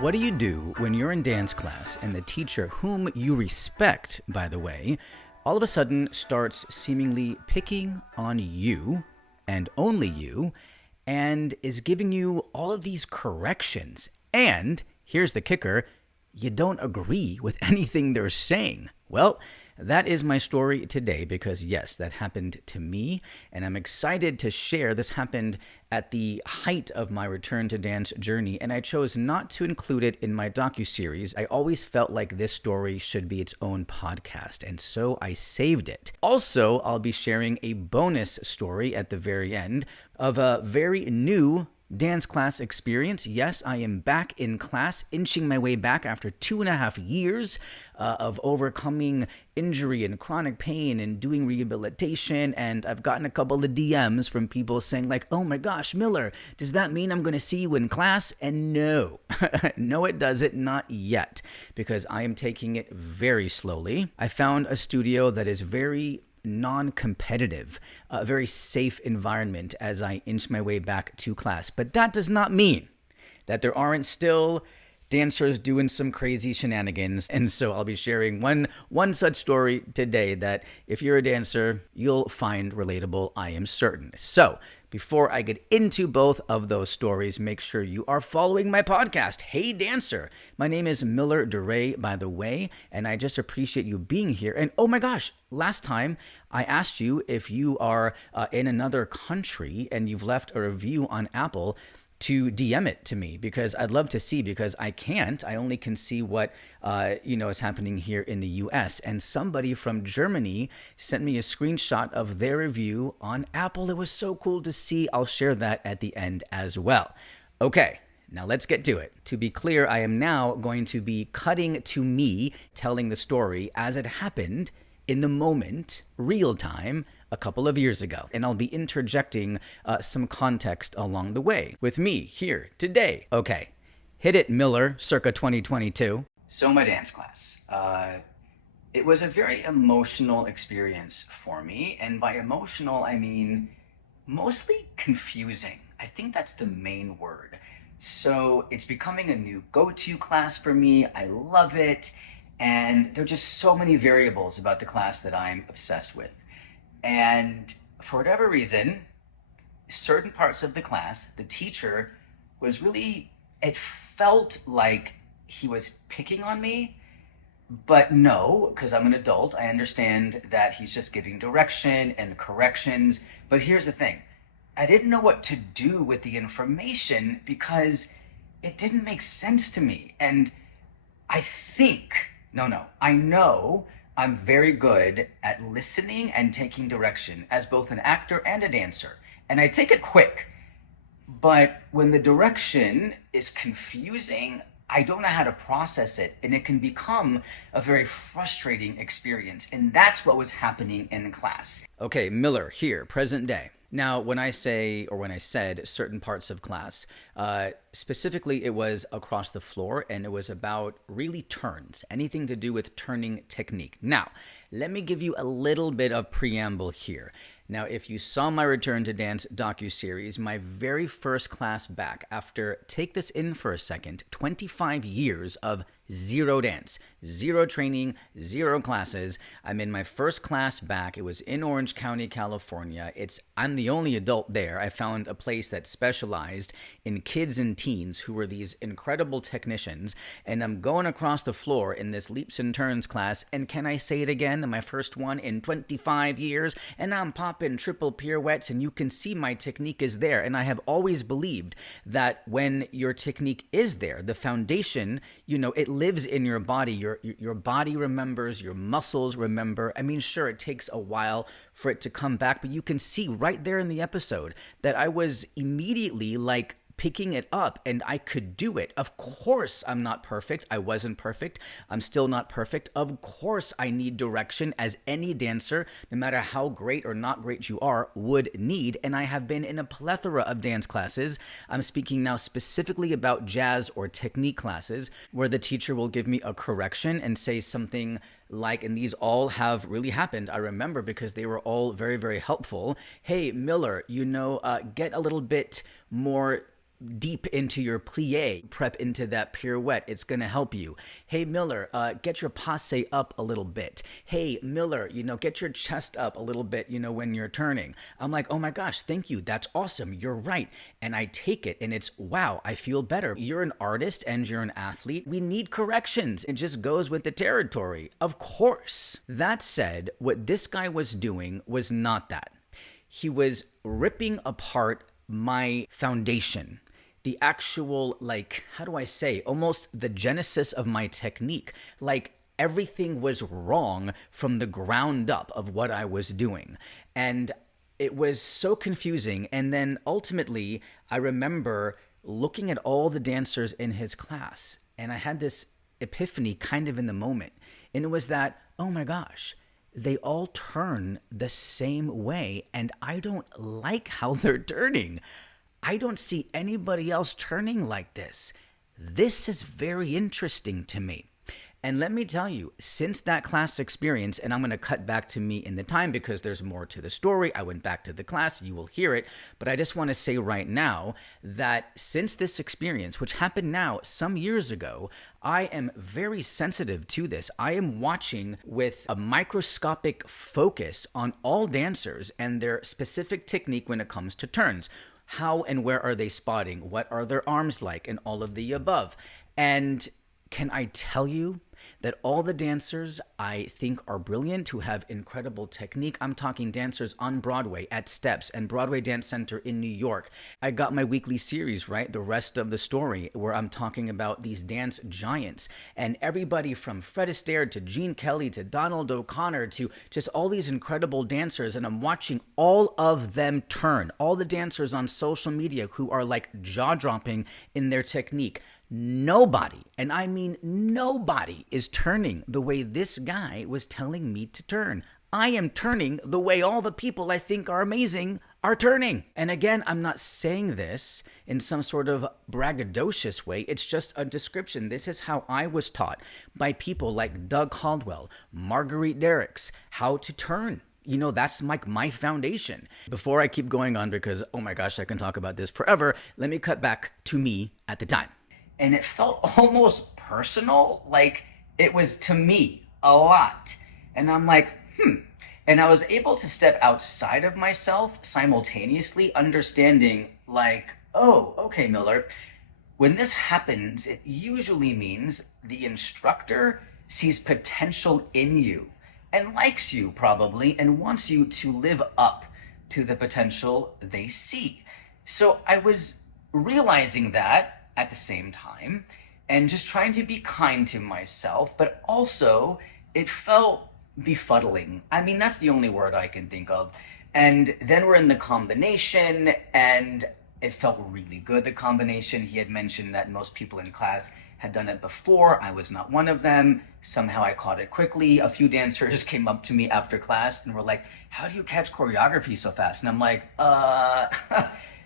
What do you do when you're in dance class and the teacher, whom you respect, by the way, all of a sudden starts seemingly picking on you and only you and is giving you all of these corrections? And here's the kicker, you don't agree with anything they're saying. Well, that is my story today because, yes, that happened to me, and I'm excited to share. This happened at the height of my return to dance journey, and I chose not to include it in my docuseries. I always felt like this story should be its own podcast, and so I saved it. Also, I'll be sharing a bonus story at the very end of a very new dance class experience. Yes, I am back in class, inching my way back after 2.5 years of overcoming injury and chronic pain and doing rehabilitation. And I've gotten a couple of DMs from people saying like, oh my gosh, Miller, does that mean I'm going to see you in class? And no, no, it doesn't, not yet, because I am taking it very slowly. I found a studio that is very non-competitive, a very safe environment as I inch my way back to class. But that does not mean that there aren't still dancers doing some crazy shenanigans. And so I'll be sharing one such story today that if you're a dancer, you'll find relatable, I am certain. So before I get into both of those stories, make sure you are following my podcast, Hey Dancer. My name is Miller DeRay, by the way, and I just appreciate you being here. And oh my gosh, last time I asked you if you are in another country and you've left a review on Apple to DM it to me, because I'd love to see, because I can't. I only can see what is happening here in the US. And somebody from Germany sent me a screenshot of their review on Apple. It was so cool to see. I'll share that at the end as well. Okay, now let's get to it. To be clear, I am now going to be cutting to me telling the story as it happened in the moment, real time, a couple of years ago. And I'll be interjecting some context along the way with me here today. Okay, hit it, Miller, circa 2022. So my dance class. It was a very emotional experience for me. And by emotional, I mean mostly confusing. I think that's the main word. So it's becoming a new go-to class for me. I love it. And there are just so many variables about the class that I'm obsessed with. And for whatever reason, certain parts of the class, the teacher was really, it felt like he was picking on me. But no, because I'm an adult, I understand that he's just giving direction and corrections. But here's the thing. I didn't know what to do with the information because it didn't make sense to me. And I know I'm very good at listening and taking direction as both an actor and a dancer. And I take it quick. But when the direction is confusing, I don't know how to process it. And it can become a very frustrating experience. And that's what was happening in class. Okay, Miller here, present day. Now, when I said certain parts of class, specifically it was across the floor, and it was about really turns, anything to do with turning technique. Now, let me give you a little bit of preamble here. Now, if you saw my Return to Dance docuseries, my very first class back after, take this in for a second, 25 years of zero dance, zero training, zero classes. I'm in my first class back. It was in Orange County, California. I'm the only adult there. I found a place that specialized in kids and teens who were these incredible technicians. And I'm going across the floor in this leaps and turns class. And can I say it again? My first one in 25 years. And I'm popping triple pirouettes, and you can see my technique is there. And I have always believed that when your technique is there, the foundation, it lives in your body. Your body remembers, your muscles remember. I mean, sure, it takes a while for it to come back, but you can see right there in the episode that I was immediately like picking it up, and I could do it. Of course, I'm not perfect. I wasn't perfect. I'm still not perfect. Of course, I need direction, as any dancer, no matter how great or not great you are, would need. And I have been in a plethora of dance classes. I'm speaking now specifically about jazz or technique classes, where the teacher will give me a correction and say something like, and these all have really happened, I remember, because they were all very, very helpful. Hey, Miller, get a little bit more deep into your plie, prep into that pirouette. It's going to help you. Hey, Miller, get your passe up a little bit. Hey, Miller, get your chest up a little bit, when you're turning. I'm like, oh my gosh, thank you. That's awesome. You're right. And I take it and it's, wow, I feel better. You're an artist and you're an athlete. We need corrections. It just goes with the territory. Of course. That said, what this guy was doing was not that. He was ripping apart my foundation. The actual, how do I say, almost the genesis of my technique. Everything was wrong from the ground up of what I was doing. And it was so confusing. And then ultimately, I remember looking at all the dancers in his class, and I had this epiphany kind of in the moment. And it was that, oh my gosh, they all turn the same way, and I don't like how they're turning. I don't see anybody else turning like this. This is very interesting to me. And let me tell you, since that class experience, and I'm going to cut back to me in the time because there's more to the story. I went back to the class, you will hear it. But I just want to say right now that since this experience, which happened now some years ago, I am very sensitive to this. I am watching with a microscopic focus on all dancers and their specific technique when it comes to turns. How and where are they spotting? What are their arms like? And all of the above. And can I tell you that all the dancers I think are brilliant, who have incredible technique? I'm talking dancers on Broadway at Steps and Broadway Dance Center in New York. I got my weekly series, right? The Rest of the Story, where I'm talking about these dance giants and everybody from Fred Astaire to Gene Kelly to Donald O'Connor to just all these incredible dancers. And I'm watching all of them turn. All the dancers on social media who are jaw-dropping in their technique. Nobody, and I mean nobody, is turning the way this guy was telling me to turn. I am turning the way all the people I think are amazing are turning. And again, I'm not saying this in some sort of braggadocious way. It's just a description. This is how I was taught by people like Doug Caldwell, Marguerite Derricks, how to turn. That's my foundation. Before I keep going on, because, oh my gosh, I can talk about this forever, let me cut back to me at the time. And it felt almost personal, it was to me a lot. And I'm like, And I was able to step outside of myself simultaneously, understanding oh, okay, Miller, when this happens, it usually means the instructor sees potential in you and likes you probably and wants you to live up to the potential they see. So I was realizing that at the same time and just trying to be kind to myself, but also it felt befuddling. I mean, that's the only word I can think of. And then we're in the combination and it felt really good, the combination. He had mentioned that most people in class had done it before. I was not one of them. Somehow I caught it quickly. A few dancers came up to me after class and were like, how do you catch choreography so fast? And I'm like,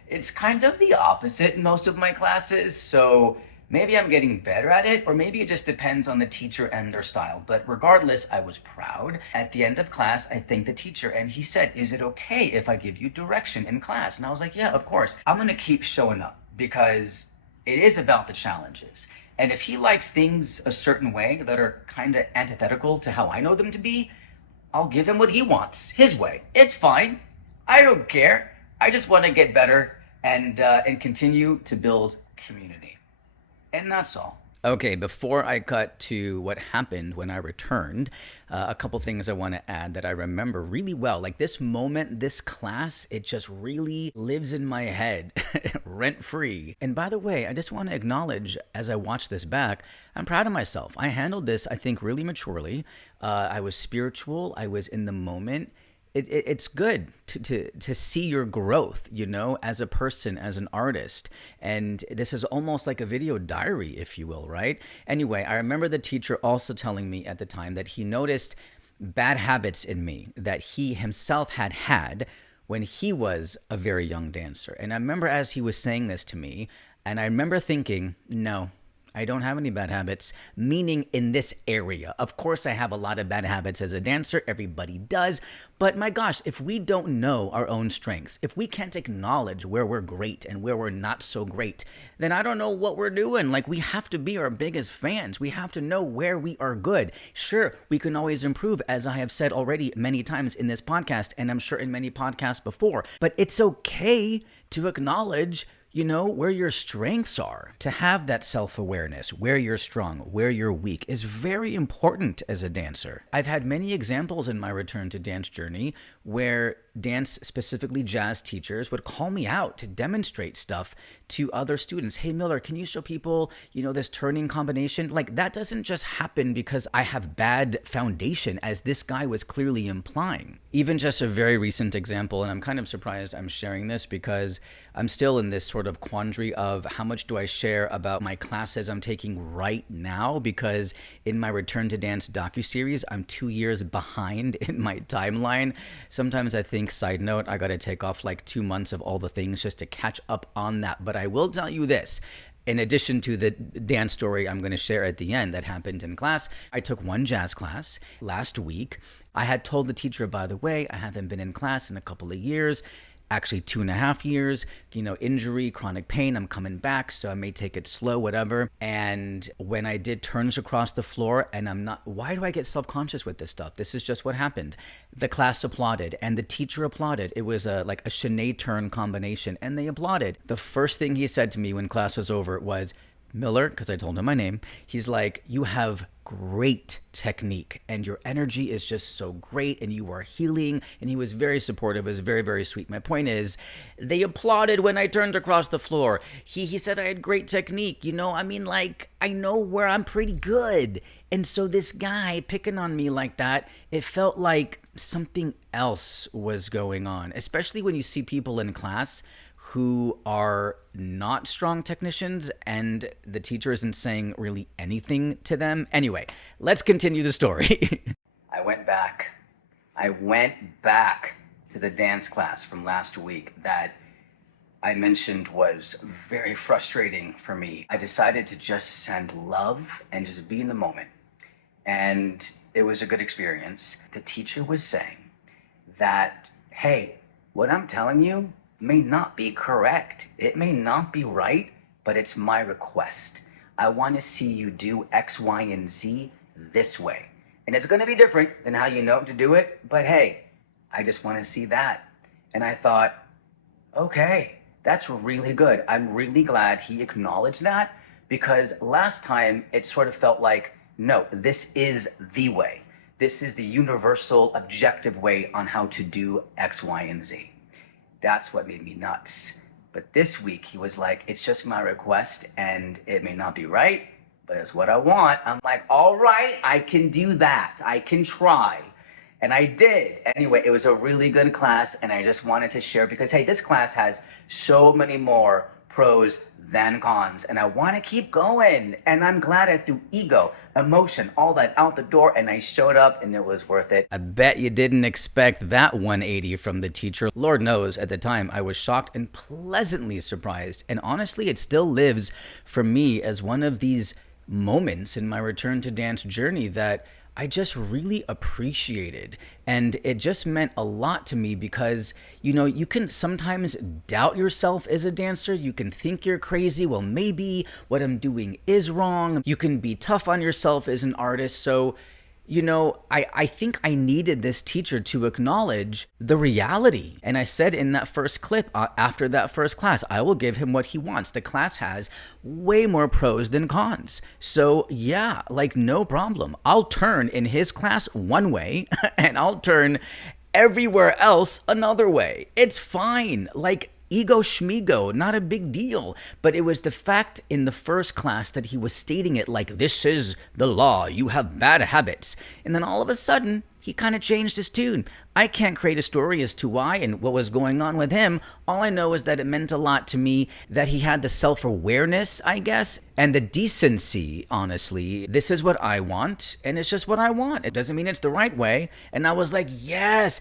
it's kind of the opposite in most of my classes, so maybe I'm getting better at it, or maybe it just depends on the teacher and their style. But regardless, I was proud. At the end of class, I thanked the teacher, and he said, is it okay if I give you direction in class? And I was like, yeah, of course. I'm going to keep showing up because it is about the challenges. And if he likes things a certain way that are kind of antithetical to how I know them to be, I'll give him what he wants, his way. It's fine. I don't care. I just want to get better and continue to build community. And that's all. Okay, before I cut to what happened when I returned, a couple things I want to add that I remember really well. This moment, this class, it just really lives in my head, rent-free. And by the way, I just want to acknowledge, as I watch this back, I'm proud of myself. I handled this, I think, really maturely. I was spiritual. I was in the moment. It's good to see your growth, as a person, as an artist. And this is almost like a video diary, if you will, right? Anyway, I remember the teacher also telling me at the time that he noticed bad habits in me that he himself had when he was a very young dancer. And I remember as he was saying this to me, and I remember thinking, no, I don't have any bad habits, meaning in this area. Of course, I have a lot of bad habits as a dancer. Everybody does. But my gosh, if we don't know our own strengths, if we can't acknowledge where we're great and where we're not so great, then I don't know what we're doing. Like, we have to be our biggest fans. We have to know where we are good. Sure, we can always improve, as I have said already many times in this podcast, and I'm sure in many podcasts before. But it's okay to acknowledge where your strengths are. To have that self-awareness, where you're strong, where you're weak, is very important as a dancer. I've had many examples in my return to dance journey where dance, specifically jazz teachers, would call me out to demonstrate stuff to other students. Hey, Miller, can you show people, this turning combination? Like, that doesn't just happen because I have bad foundation, as this guy was clearly implying. Even just a very recent example, and I'm kind of surprised I'm sharing this because I'm still in this sort of quandary of how much do I share about my classes I'm taking right now, because in my Return to Dance docuseries, I'm 2 years behind in my timeline. Sometimes I think, side note, I got to take off like 2 months of all the things just to catch up on that. But I will tell you this. In addition to the dance story I'm going to share at the end that happened in class, I took one jazz class last week. I had told the teacher, by the way, I haven't been in class in a couple of years. Actually 2.5 years, injury, chronic pain, I'm coming back, so I may take it slow, whatever. And when I did turns across the floor, and why do I get self-conscious with this stuff? This is just what happened. The class applauded, and the teacher applauded. It was like a Sinead turn combination, and they applauded. The first thing he said to me when class was over was, Miller, because I told him my name, he's like, you have great technique and your energy is just so great and you are healing. And he was very supportive. It was very, very sweet. My point is, they applauded when I turned across the floor. He said I had great technique. I know where I'm pretty good. And so this guy picking on me like that, it felt like something else was going on, especially when you see people in class who are not strong technicians and the teacher isn't saying really anything to them. Anyway, let's continue the story. I went back to the dance class from last week that I mentioned was very frustrating for me. I decided to just send love and just be in the moment. And it was a good experience. The teacher was saying that, hey, what I'm telling you may not be correct. It may not be right, but it's my request. I want to see you do X, Y, and Z this way. And it's going to be different than how you know to do it, but hey, I just want to see that. And I thought, okay, that's really good. I'm really glad he acknowledged that, because last time it sort of felt like, no, this is the way. This is the universal objective way on how to do X, Y, and Z. That's what made me nuts. But this week he was like, it's just my request and it may not be right, but it's what I want. I'm like, all right, I can do that. I can try. And I did. Anyway, it was a really good class and I just wanted to share because, hey, this class has so many more pros than cons, and I want to keep going. And I'm glad I threw ego, emotion, all that out the door, and I showed up and it was worth it. I bet you didn't expect that 180 from the teacher. Lord knows, at the time I was shocked and pleasantly surprised, and honestly it still lives for me as one of these moments in my return to dance journey that I just really appreciated. And it just meant a lot to me because, you can sometimes doubt yourself as a dancer. You can think you're crazy. Well, maybe what I'm doing is wrong. You can be tough on yourself as an artist. So, I think I needed this teacher to acknowledge the reality. And I said in that first clip, after that first class, I will give him what he wants. The class has way more pros than cons. So yeah, no problem. I'll turn in his class one way and I'll turn everywhere else another way. It's fine. Ego schmigo, not a big deal. But it was the fact in the first class that he was stating it like, this is the law, you have bad habits. And then all of a sudden, he kind of changed his tune. I can't create a story as to why and what was going on with him. All I know is that it meant a lot to me that he had the self-awareness, I guess, and the decency, honestly. This is what I want, and it's just what I want. It doesn't mean it's the right way. And I was like, yes,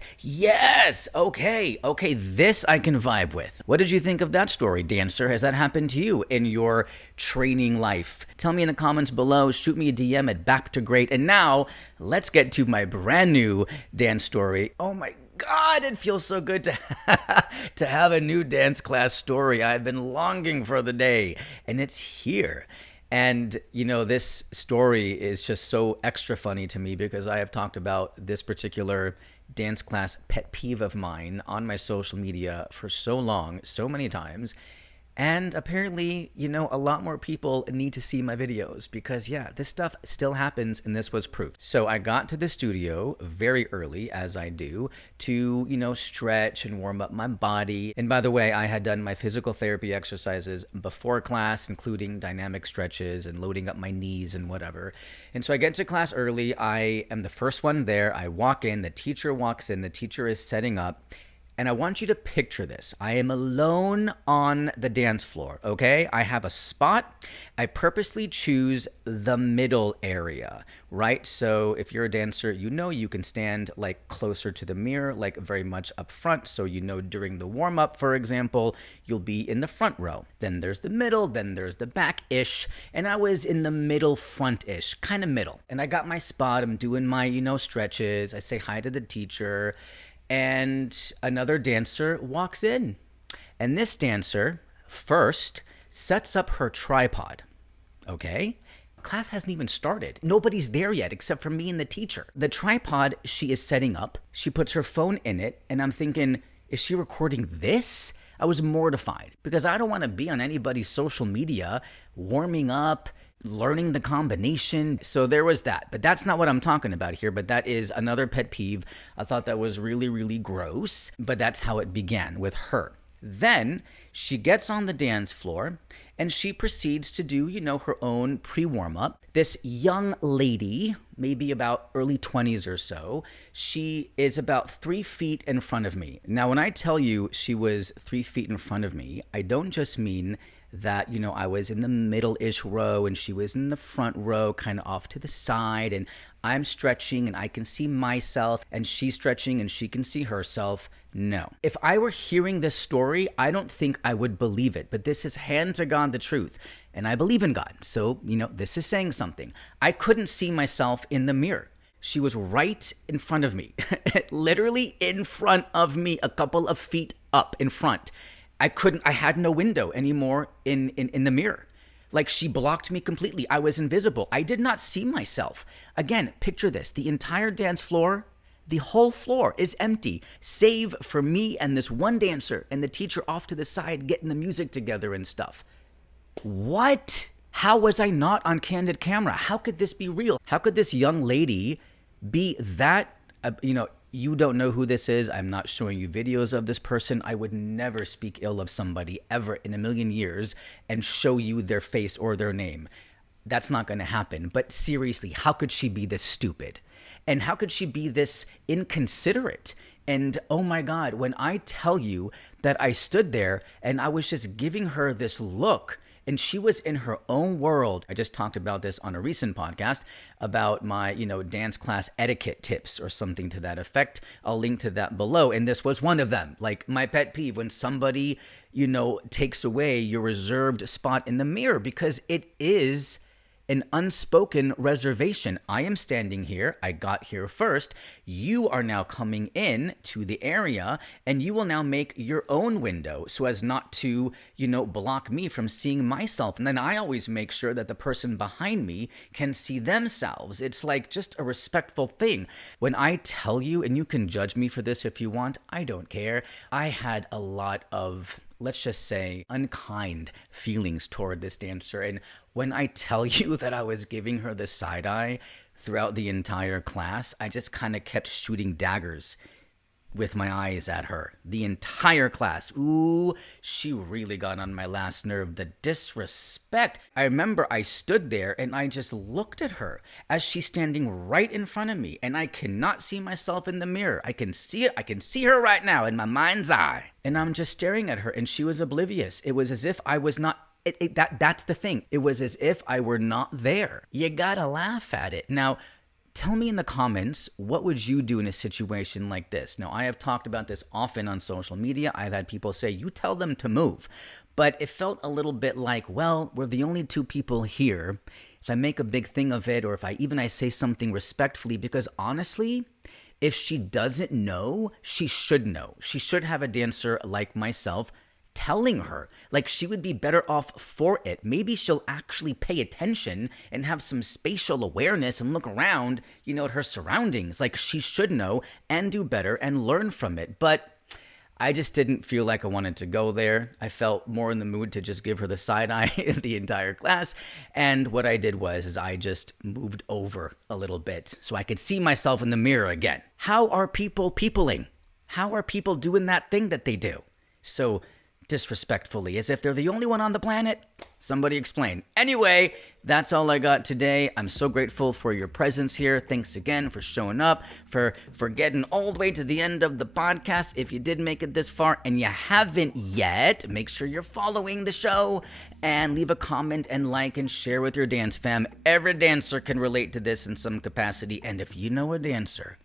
okay, this I can vibe with. What did you think of that story, dancer? Has that happened to you in your training life? Tell me in the comments below. Shoot me a DM at Back to Great. And now, let's get to my brand new dance story. Oh my God, it feels so good to have a new dance class story. I've been longing for the day, and it's here. And, this story is just so extra funny to me because I have talked about this particular dance class pet peeve of mine on my social media for so long, so many times. And apparently, a lot more people need to see my videos because, this stuff still happens, and this was proof. So I got to the studio very early, as I do, to, stretch and warm up my body. And by the way, I had done my physical therapy exercises before class, including dynamic stretches and loading up my knees and whatever. And so I get to class early. I am the first one there. I walk in, the teacher walks in, the teacher is setting up. And I want you to picture this. I am alone on the dance floor, okay? I have a spot. I purposely choose the middle area, right? So if you're a dancer, you can stand like closer to the mirror, like very much up front. So during the warm-up, for example, you'll be in the front row. Then there's the middle, then there's the back-ish. And I was in the middle front-ish, kind of middle. And I got my spot. I'm doing my, stretches. I say hi to the teacher. And another dancer walks in. And this dancer first sets up her tripod. Okay? Class hasn't even started. Nobody's there yet except for me and the teacher. The tripod she is setting up, she puts her phone in it, and I'm thinking, is she recording this? I was mortified because I don't want to be on anybody's social media warming up, learning the combination. So there was that. But that's not what I'm talking about here. But that is another pet peeve. I thought that was really, really gross. But that's how it began with her. Then she gets on the dance floor and she proceeds to do, her own pre-warm-up. This young lady, maybe about early 20s or so, she is about 3 feet in front of me. Now, when I tell you she was 3 feet in front of me, I don't just mean that, I was in the middle-ish row and she was in the front row, kind of off to the side, and I'm stretching and I can see myself and she's stretching and she can see herself. No. If I were hearing this story, I don't think I would believe it, but this is hand to God the truth. And I believe in God. So, this is saying something. I couldn't see myself in the mirror. She was right in front of me, literally in front of me, a couple of feet up in front. I had no window anymore in the mirror. Like, she blocked me completely. I was invisible. I did not see myself. Again, picture this. The entire dance floor, the whole floor is empty, save for me and this one dancer and the teacher off to the side getting the music together and stuff. What? How was I not on candid camera? How could this be real? How could this young lady be that, you don't know who this is. I'm not showing you videos of this person. I would never speak ill of somebody ever in a million years and show you their face or their name. That's not going to happen. But seriously, how could she be this stupid? And how could she be this inconsiderate? And oh my God, when I tell you that I stood there and I was just giving her this look, and she was in her own world. I just talked about this on a recent podcast about my, dance class etiquette tips or something to that effect. I'll link to that below. And this was one of them. Like, my pet peeve when somebody, takes away your reserved spot in the mirror, because it is an unspoken reservation. I am standing here. I got here first. You are now coming in to the area, and you will now make your own window so as not to, block me from seeing myself. And then I always make sure that the person behind me can see themselves. It's like just a respectful thing. When I tell you, and you can judge me for this if you want, I don't care. I had a lot of, let's just say, unkind feelings toward this dancer. And when I tell you that I was giving her the side eye throughout the entire class, I just kind of kept shooting daggers with my eyes at her the entire class. Ooh, she really got on my last nerve. The disrespect. I remember I stood there and I just looked at her as she's standing right in front of me, and I cannot see myself in the mirror. I can see it. I can see her right now in my mind's eye. And I'm just staring at her, and she was oblivious. It was as if I was not. That's the thing. It was as if I were not there. You gotta laugh at it. Now, tell me in the comments, what would you do in a situation like this? Now, I have talked about this often on social media. I've had people say, you tell them to move. But it felt a little bit like, well, we're the only two people here. If I make a big thing of it, or if I say something respectfully, because honestly, if she doesn't know, she should know. She should have a dancer like myself telling her. Like, she would be better off for it. Maybe she'll actually pay attention and have some spatial awareness and look around, at her surroundings. Like, she should know and do better and learn from it. But I just didn't feel like I wanted to go there. I felt more in the mood to just give her the side eye in the entire class. And what I did was I just moved over a little bit so I could see myself in the mirror again. How are people peopling? How are people doing that thing that they do? So disrespectfully, as if they're the only one on the planet. Somebody explain. Anyway, that's all I got today. I'm so grateful for your presence here. Thanks again for showing up, for getting all the way to the end of the podcast. If you did make it this far and you haven't yet, make sure you're following the show and leave a comment and like and share with your dance fam. Every dancer can relate to this in some capacity. And if you know a dancer,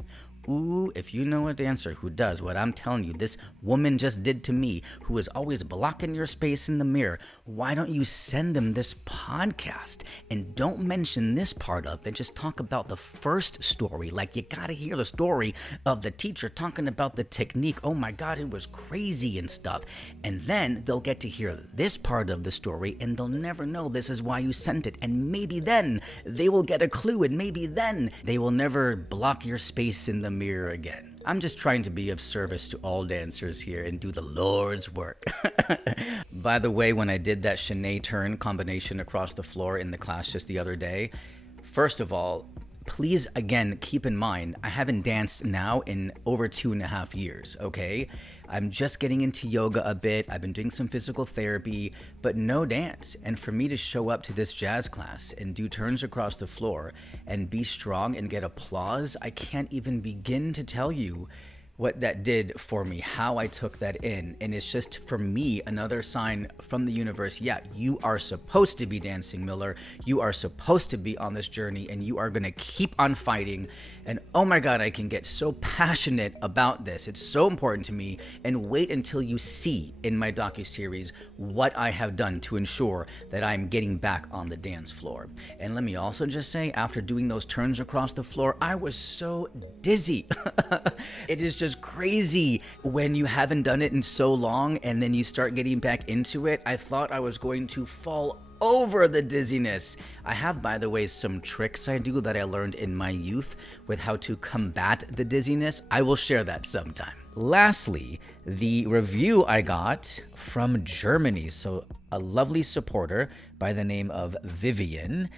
if you know a dancer who does what I'm telling you this woman just did to me, who is always blocking your space in the mirror, why don't you send them this podcast and don't mention this part of it? Just talk about the first story. Like, you gotta hear the story of the teacher talking about the technique. Oh my God, it was crazy and stuff. And then they'll get to hear this part of the story and they'll never know this is why you sent it. And maybe then they will get a clue, and maybe then they will never block your space in the mirror again. I'm just trying to be of service to all dancers here and do the Lord's work. By the way, when I did that chaîné turn combination across the floor in the class just the other day, first of all, please, again, keep in mind, I haven't danced now in over 2.5 years, okay? I'm just getting into yoga a bit. I've been doing some physical therapy, but no dance. And for me to show up to this jazz class and do turns across the floor and be strong and get applause, I can't even begin to tell you what that did for me, how I took that in. And it's just, for me, another sign from the universe. Yeah, you are supposed to be dancing, Miller. You are supposed to be on this journey, and you are gonna keep on fighting. And oh my God, I can get so passionate about this. It's so important to me. And wait until you see in my docuseries what I have done to ensure that I'm getting back on the dance floor. And let me also just say, after doing those turns across the floor, I was so dizzy. It is just crazy when you haven't done it in so long and then you start getting back into it. I thought I was going to fall over the dizziness. I have, by the way, some tricks I do that I learned in my youth with how to combat the dizziness. I will share that sometime. Lastly, the review I got from Germany. So a lovely supporter by the name of Vivian,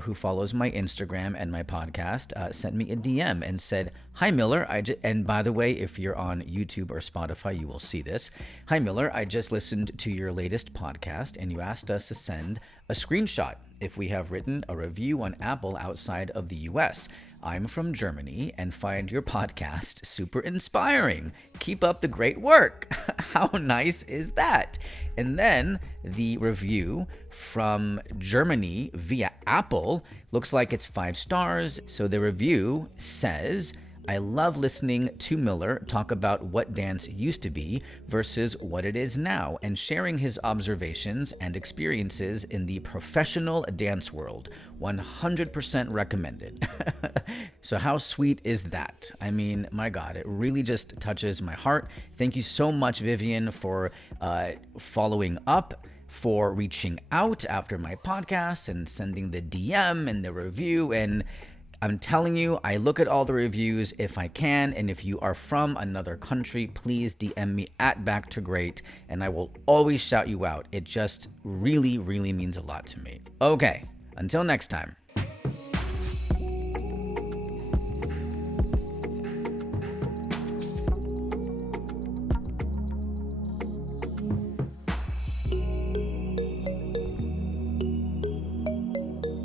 who follows my Instagram and my podcast, sent me a DM and said, "Hi Miller, and by the way, if you're on YouTube or Spotify, you will see this. Hi Miller, I just listened to your latest podcast and you asked us to send a screenshot if we have written a review on Apple outside of the US. I'm from Germany and find your podcast super inspiring. Keep up the great work." How nice is that? And then the review from Germany via Apple looks like it's 5 stars. So the review says, "I love listening to Miller talk about what dance used to be versus what it is now, and sharing his observations and experiences in the professional dance world. 100% recommended." So how sweet is that? I mean, my God, it really just touches my heart. Thank you so much, Vivian, for following up, for reaching out after my podcast and sending the DM and the review. And I'm telling you, I look at all the reviews if I can, and if you are from another country, please DM me at Back to Great, and I will always shout you out. It just really, really means a lot to me. Okay, until next time.